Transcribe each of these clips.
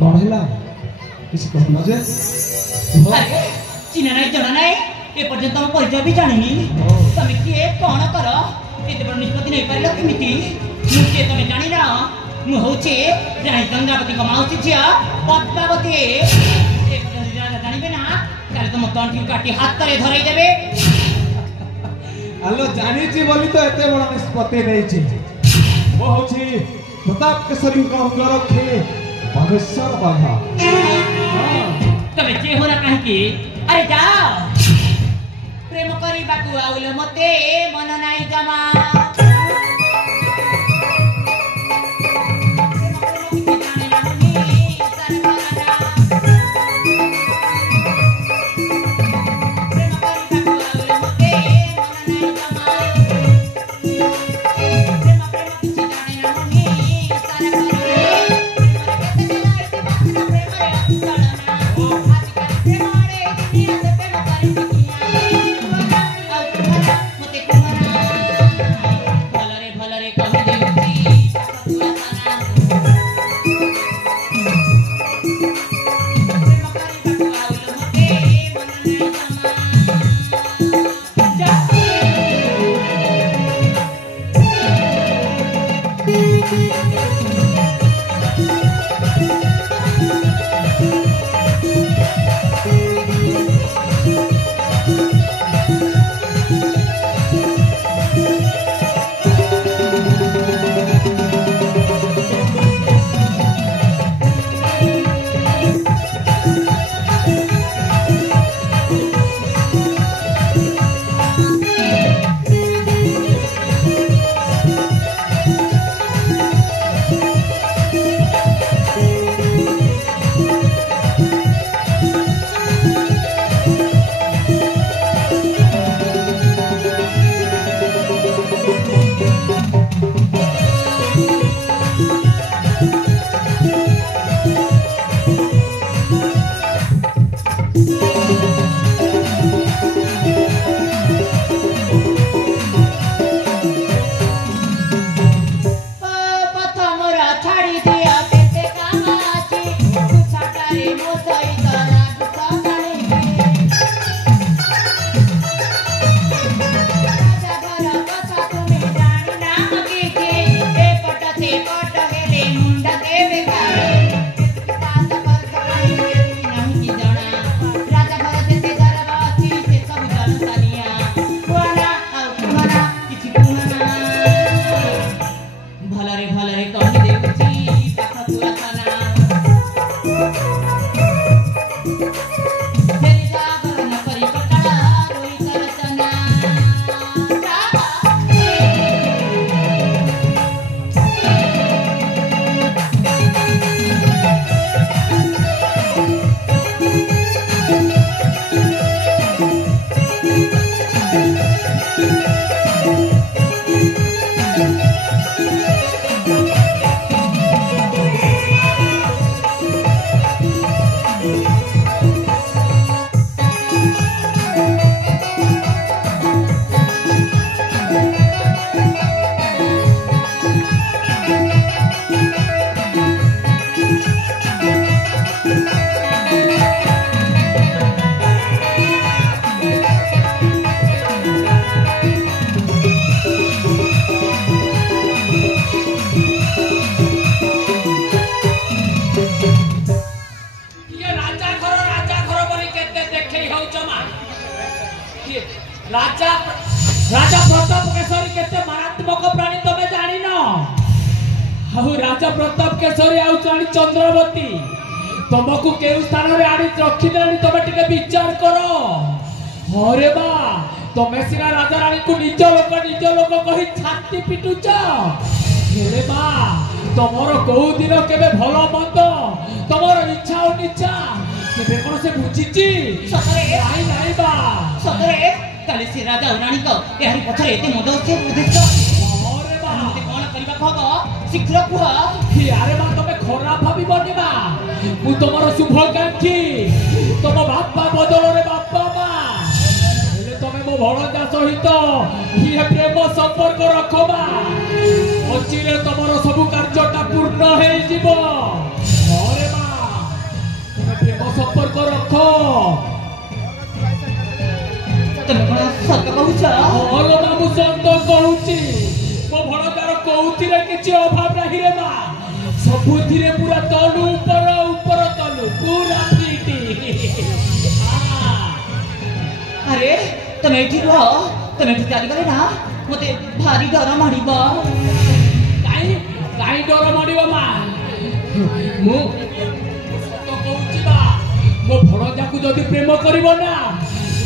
कौन है किसी को मुझे चिन्ह नहीं जना नहीं ए पर्यंत हम परिचय भी जानिनी तमे किए कौन कर एते बड़ निष्पत्ति नहीं पारिलो केमिति मुझे तमे जानि ना मु होचे रानी गंगावती का माउसी झिया पद्मावती ए राजा जानिबे ना काले तुम तंठी काटी हाथ तले धरई देबे हेलो जानि छी बोली तो एते बड़ निष्पत्ति नहीं छी वो होची प्रताप केसरी का अंग रखे बागेश्वर बाघा तमे जे होला काहे की अरे जाओ प्रेम करी बाकू आउले मते मन नाही जमा राजा राजा प्रताप केसरी केते मारात्मक प्राणी तमे जानि न हाउ राजा प्रताप केसरी आउ जानि चंद्रवती तुमको केउ स्थान रे आडी रखी देनी तमे टिके विचार करो अरे बा ତମେ ସିନା ରାଜା ରାଣୀକୁ ନିଜ ଲୋକ କହି ଛାତି ପିଟୁଛ। ହେଲେ ମା ତମର କୋଉ ଦିନ କେବେ ଭଲ ମନ୍ଦ ତମର ଇଚ୍ଛା ଅନିଚ୍ଛା କେବେ କଣ ସେ ବୁଝିଛି? ସତରେ ନାଇଁ ବା ସତରେ କାଲି ସେ ରାଜା ଓ ରାଣୀଙ୍କ ଏହାରି ପଛରେ ଏତେ ମଦ ଅଛି ଉଦ୍ଦେଶ୍ୟ। ଆରେ ବା ମତେ କଣ କରିବାକୁ ହବ ଶୀଘ୍ର କୁହ। ଆରେ ମା ତମେ ଖରାପ ଭାବିବନି ମା, ମୁଁ ତମର ଶୁଭକାଂକ୍ଷୀ, ତମ ବାପା ବଦଳରେ ବାପା ମା। ହେଲେ ତମେ ମୋ ଭଣଜା ସହିତ ଇଏ ପ୍ରେମ ସମ୍ପର୍କ ରଖ ମା, ଅଚିରେ ତମର ସବୁ କାର୍ଯ୍ୟଟା ପୂର୍ଣ୍ଣ ହେଇଯିବ। ଆରେ ମା ତମେ ପ୍ରେମ ସମ୍ପର୍କ ରଖ। ତମେ କଣ ସତ କହୁଛ? ଭଲ ମା ମୁଁ ସତ କହୁଛି, ମୋ ଭଣଜାର କୋଉଥିରେ କିଛି ଅଭାବ ନାହିଁ ରେ ମା, ସବୁଥିରେ ପୁରା ତଳୁ ଉପର ତଳୁ ପୁରା ଫିଟି। ଆରେ ତମେ ଏଠି ରୁହ, ତମେ ଏଠି ଚାଲିଗଲେ ନା ମତେ ଭାରି ଡର ମାଡ଼ିବ। କାଇଁ ଡର ମାଡ଼ିବ ମା, ମୁଁ ସତ କହୁଛି ମା, ମୋ ଭଣଜାକୁ ଯଦି ପ୍ରେମ କରିବ ନା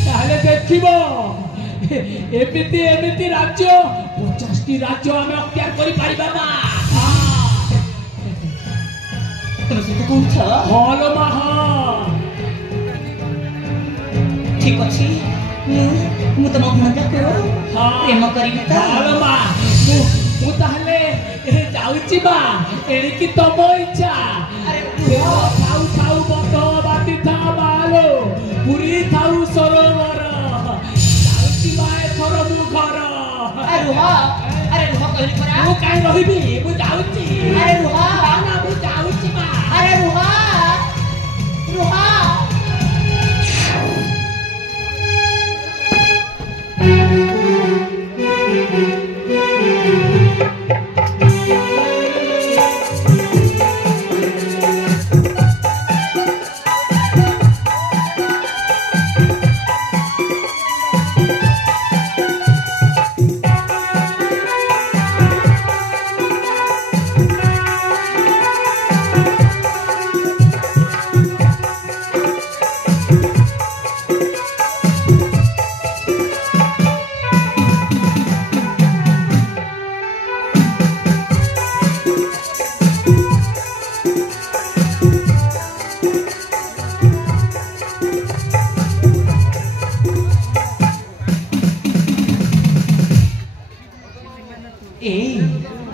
ତାହେଲେ ଦେଖିବ ଏମିତି ରାଜ୍ୟ 50ଟି ରାଜ୍ୟ ଆମେ ଅକ୍ତିଆର କରିପାରିବା ମା। ତମେ ସତ କହୁଛ? ଭଲ ମା ଠିକ ଅଛି, ମୁଁ ତମ ଭଣଜାକୁ ପ୍ରେମ କରିବି ତ? ଭଲ ମା ମୁଁ ତାହେଲେ ଯାଉଛି ମା, ଏଣିକି ତମ ଇଚ୍ଛା। ଥାଉ ଥାଉ ବନ୍ଧ ବାଟି ଥାଉ ମାଲୋ, ପୁରୀ ଥାଉ ସରୋବର, ଯାଉଛି ମା ଏଥର ମୁଁ ଘର। ଆରେ ରୁହ କହିଲି ପରା। ମୁଁ କାହିଁ ରହିବି, ମୁଁ ଯାଉଛି। ଆରେ ରୁହ ନା ମୁଁ ଯାଉଛି ମା। ଆରେ ରୁହ।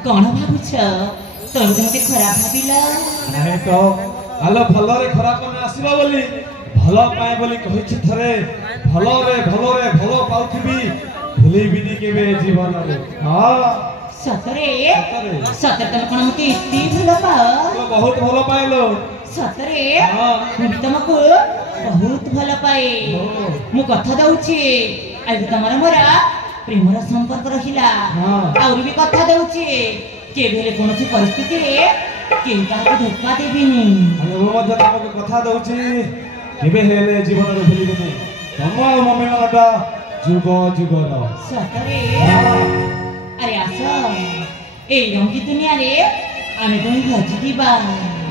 कौन भावुछ तोर मते खराब भाबिला नहीं तो आलो भलरे खराब न आसीबा बोली भल पाए बोली कहिछि थरे भलरे भलो पाउथिबी भूलिबिनी केबे जीवन रे हां सतरे सतरे तम कोन मते इति भल पा तो बहुत भलो पाइलो सतरे हां मु तुमको बहुत भल पाए मु कथा दउछि आज तमरा मोरा प्रेमर संपर्क रहिला और भी कथा दउछि के भेले कोनसी परिस्थिति रे के काको धोखा देबिनी अरे वो मध्य तमको कथा दउछि केबे हेले जीवन रे भूलिबिनी तम मम्मी माटा जुग रो सतरे अरे आसो ए रंगी दुनिया रे आमे दोई हजी दिबा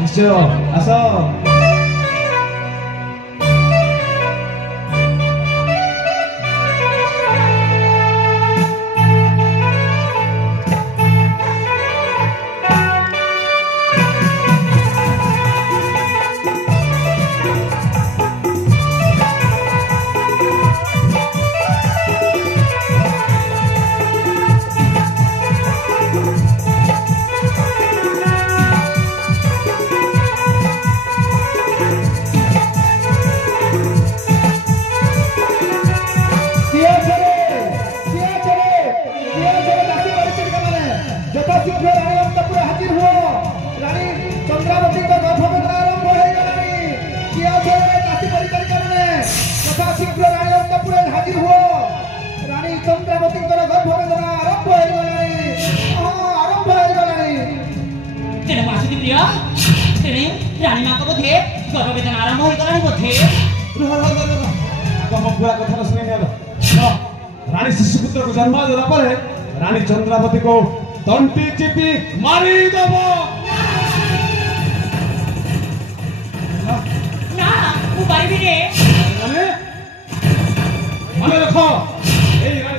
निश्चय आसो रानी मां को बोधे गर्भवेदना आरंभ हो गलानी बोधे आगो हम पूरा कथा सुने नेलो रानी शिशुपुत्र को जन्म देला पर रानी चंद्रावती को तंटी चिपी मारी देबो ना मु पारिबी रे माने माने देखो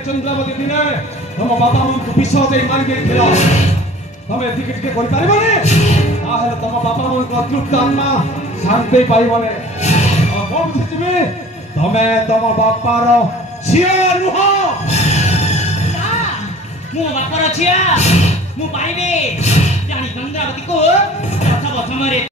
चंद्रावती दिने तुम बापा मन को विष दे मार देथिलो तमे टिके टिके करि पारिबने ताहेले तुम बापा मन को तृप्त आत्मा शांति पाइबने कोन बुझिबे तमे तुम बापार झिया नुह मो बापार झिया मु पाइबे जानी चंद्रावती को प्रथम समरे